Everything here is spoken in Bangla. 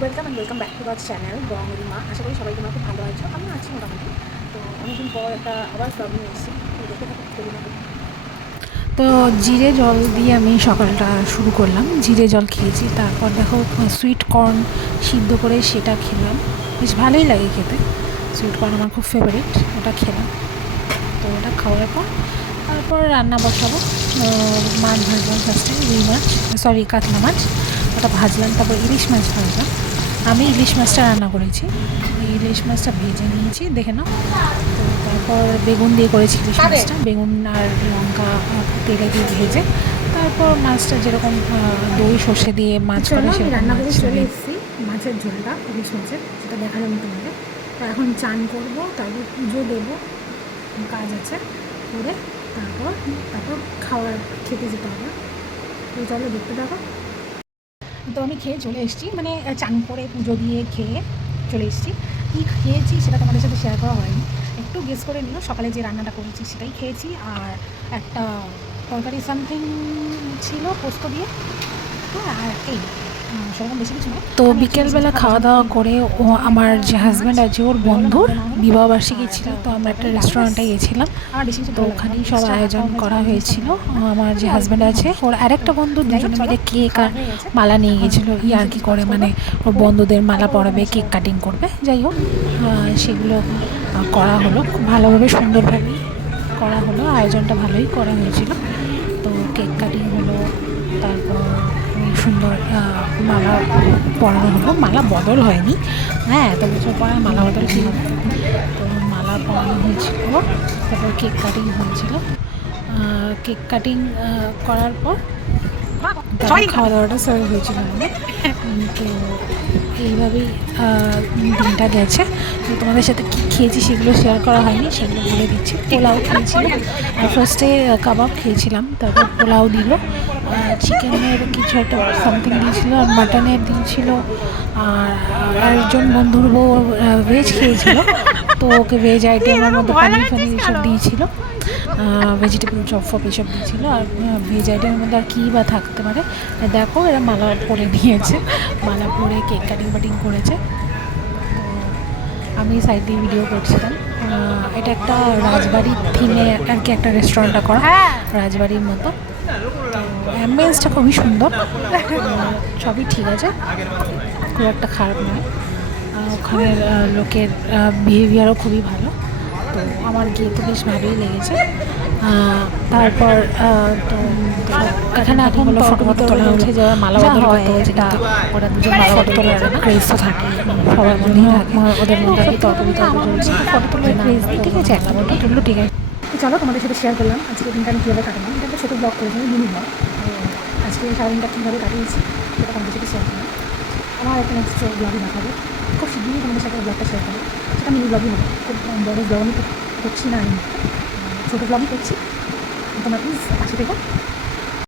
Welcome and welcome back to our channel বঙ্গলি মা আশা করি সবাই তোমরা খুব ভালো আছো আমি আছি মোটামুটি। তো অনেকদিন পর একটা আবার প্রবলেম এসেছি, তো দেখতে থাকো তো জিরে জল দিয়ে আমি সকালটা শুরু করলাম। জিরে জল খেয়েছি, তারপর দেখো সুইট কর্ন সিদ্ধ করে সেটা খেলাম। বেশ ভালোই লাগে খেতে। সুইট কর্ন আমার খুব ফেভারিট ওটা খেলাম। তো ওটা খাওয়ার পর, তারপর রান্না বসাবো। মাছ ভাজলাম ফার্স্টে রুই মাছ সরি কাতলা মাছ। ওটা ভাজলাম তারপর ইলিশ মাছ ভাজলাম। আমি ইলিশ মাছটা রান্না করেছি। ইলিশ মাছটা ভেজে নিয়েছি দেখে নাও। তো তারপর বেগুন দিয়ে করেছি ইলিশ মাছটা। বেগুন আর লঙ্কা তেলে দিয়ে ভেজে তারপর মাছটা যেরকম দই সর্ষে দিয়ে মাছ করে রান্না করে চলে এসেছি মাছের ঝোলটা ইলিশ মাছের সেটা দেখালাম তোমাদের। তো এখন চান করব তারপর পুজো দেবো কাজ আছে করে তারপর তারপর খাওয়ার খেতে যেতে হবে। তো চলো দেখতে থাকো। তো আমি খেয়ে চলে এসেছি। মানে চান করে পুজো দিয়ে খেয়ে চলে এসেছি। কী খেয়েছি সেটা তোমাদের সাথে শেয়ার করা হয়নি। একটু গেস করে নিল সকালে যে রান্নাটা করেছি সেটাই খেয়েছি। আর একটা তরকারি সামথিং ছিল পোস্ত দিয়ে। হ্যাঁ আর এই। তো বিকেলবেলা খাওয়া দাওয়া করে ও আমার যে হাজব্যান্ড আছে ওর বন্ধুর বিবাহবার্ষিকী ছিল তো আমরা একটা রেস্টুরেন্টে কিছু তো। ওখানেই সব আয়োজন করা হয়েছিল। আমার যে হাজব্যান্ড আছে ওর আরেকটা বন্ধু দুজনে মিলে কেক আর হয়ে। মালা নিয়ে এখন গেছিল আমি ইয়ার কি করে মানে ওর বন্ধুদের মালা পরাবে কেক কাটিং করবে। যাই হোক সেগুলো করা হলো। খুব ভালোভাবে সুন্দরভাবেই করা হলো। আয়োজনটা ভালোই করা হয়েছিল। তো কেক কাটিং হলো তারপর সুন্দর মালা পরানো হলো। মালা বদল হয়নি। হ্যাঁ এত বছর পরে মালা বদল হবে তো মালা পরানো হয়েছিল তারপর কেক কাটিং হয়েছিল। কেক কাটিং করার পর খাওয়া দাওয়াটা সার্ভ হয়েছিল আমাদের। তো এইভাবেই দিনটা গেছে। তো তোমাদের সাথে কী খেয়েছি সেগুলো শেয়ার করা হয়নি সেগুলো বলে দিচ্ছি। পোলাও খেয়েছিলাম। ফার্স্টে কাবাব খেয়েছিলাম। তারপর পোলাও দিল। চিকেনের কিছু একটা সামথিং দিয়েছিল আর মাটনের দিয়েছিল আর আরেকজন বন্ধুর বউ ভেজ খেয়েছিল তো ওকে ভেজ আইটেমের মধ্যে পানির ফানির এসব দিয়েছিল। ভেজিটেবল চপ ফপ এসব দিয়েছিল আর ভেজ আইটেমের মধ্যে আর কী বা থাকতে পারে? দেখো এরা মালা পরে নিয়েছে মালা পরে কেক কাটিং বাটিং করেছে। তো আমি সাইড দিয়ে ভিডিও করছিলাম। এটা একটা রাজবাড়ির থিমে আর কি একটা রেস্টুরেন্টটা করা রাজবাড়ির মতো। অ্যাম্বিয়েন্সটা খুবই সুন্দর। সবই ঠিক আছে। খুব একটা খারাপ নয়। ওখানের লোকের বিহেভিয়ারও খুবই ভালো। তো আমার গিয়ে তো বেশ ভালোই লেগেছে। তারপর তো এখানে এখন ফটো ফটো তোলা হচ্ছে যারা মালা বদল হয় যেটা ওরা দুজন মালা বদল তোলার ক্রেজ তো থাকে। সবার মধ্যেই থাকে। ওদের মধ্যে তর্ক বিতর্ক চলছে। ফটো তোলার ক্রেজ ঠিক আছে একটা ফটো তুললো ঠিক আছে চলো তোমাদের সাথে শেয়ার করলাম। আজকে দিনটা আমি কীভাবে কাটালাম এটা একটা ছোটো ব্লগ করেছি মিনি ব্লগ আজকে সারাদিনটা কীভাবে কাটিয়েছি সেটা তোমাদের সাথে শেয়ার করব। আমার একটা নেক্সট ব্লগে দেখাবো। খুব শীঘ্রই তোমাদের সাথে ব্লগটা শেয়ার করব। সেটা মিনি ব্লগই হবে। খুব বড় ব্লগ আমি করছি না ছোটো ব্লগই করছি। তোমরা প্লিজ পাশে থেকো।